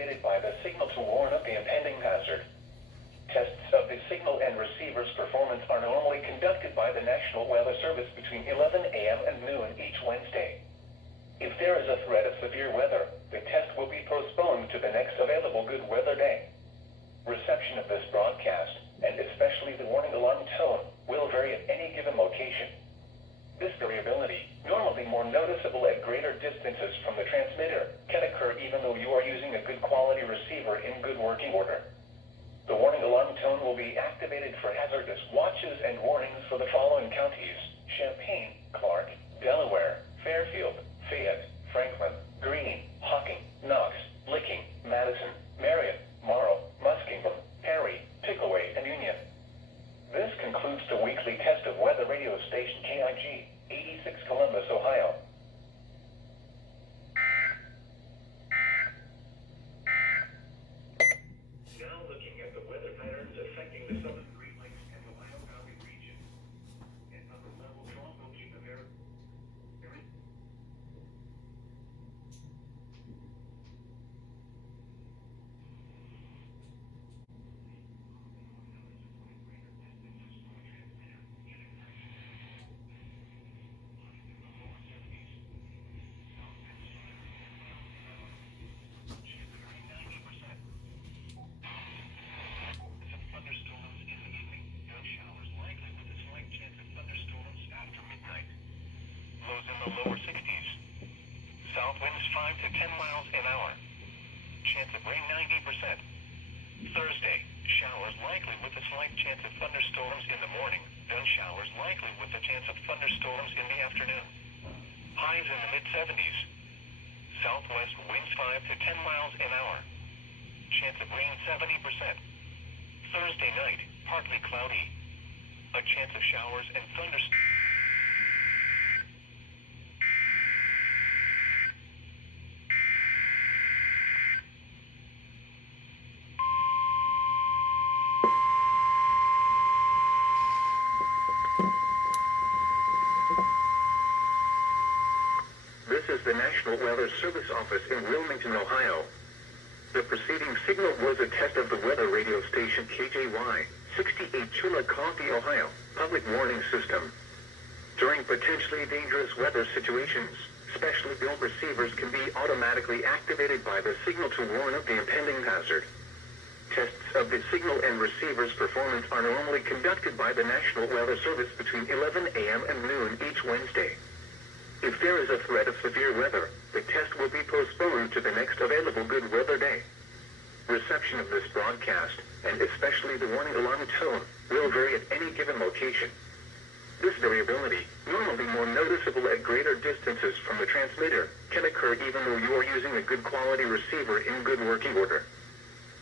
activated by the signal to warn of the impending hazard. Tests of the signal and receiver's performance are normally conducted by the National Weather Service between 11 a.m. and noon each Wednesday. If there is a threat of severe weather, the test will be postponed to the next available good weather day. Reception of this broadcast, and especially the warning alarm tone, will vary at any given location. This variability, normally more noticeable at greater distances from the transmitter, can occur even though you are using a good quality receiver in good working order. The warning alarm tone will be activated for hazardous watches and warnings for the following counties: Champaign, Clark, Delaware, Fairfield, Fayette, Franklin, Greene, Hocking, Knox, Licking, Madison, Marion, Morrow, Muskingum, Perry, Pickaway, and Union. This concludes the weekly test of weather radio station KIG86 Columbus, Ohio. Now looking at the weather patterns affecting the southern Great Lakes and Ohio Valley region. At upper level trough approaching the area. In the lower 60s. South winds 5 to 10 miles an hour. Chance of rain 90%. Thursday, showers likely with a slight chance of thunderstorms in the morning, then showers likely with a chance of thunderstorms in the afternoon. Highs in the mid-70s. Southwest winds 5 to 10 miles an hour. Chance of rain 70%. Thursday night, partly cloudy. A chance of showers and thunderstorms. This is the National Weather Service office in Wilmington, Ohio. The preceding signal was a test of the weather radio station KJY68 Chillicothe, Ohio, public warning system. During potentially dangerous weather situations, specially built receivers can be automatically activated by the signal to warn of the impending hazard. Tests of the signal and receiver's performance are normally conducted by the National Weather Service between 11 a.m. and noon each Wednesday. If there is a threat of severe weather, the test will be postponed to the next available good weather day. Reception of this broadcast, and especially the warning alarm tone, will vary at any given location. This variability, normally more noticeable at greater distances from the transmitter, can occur even though you are using a good quality receiver in good working order.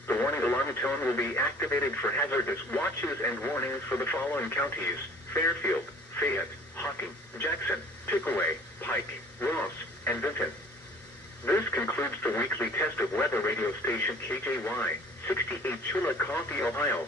The warning alarm tone will be activated for hazardous watches and warnings for the following counties: Fairfield, Fayette, Hocking, Jackson, Pickaway, Pike, Ross, and Benton. This concludes the weekly test of weather radio station KJY68 Chillicothe, Ohio.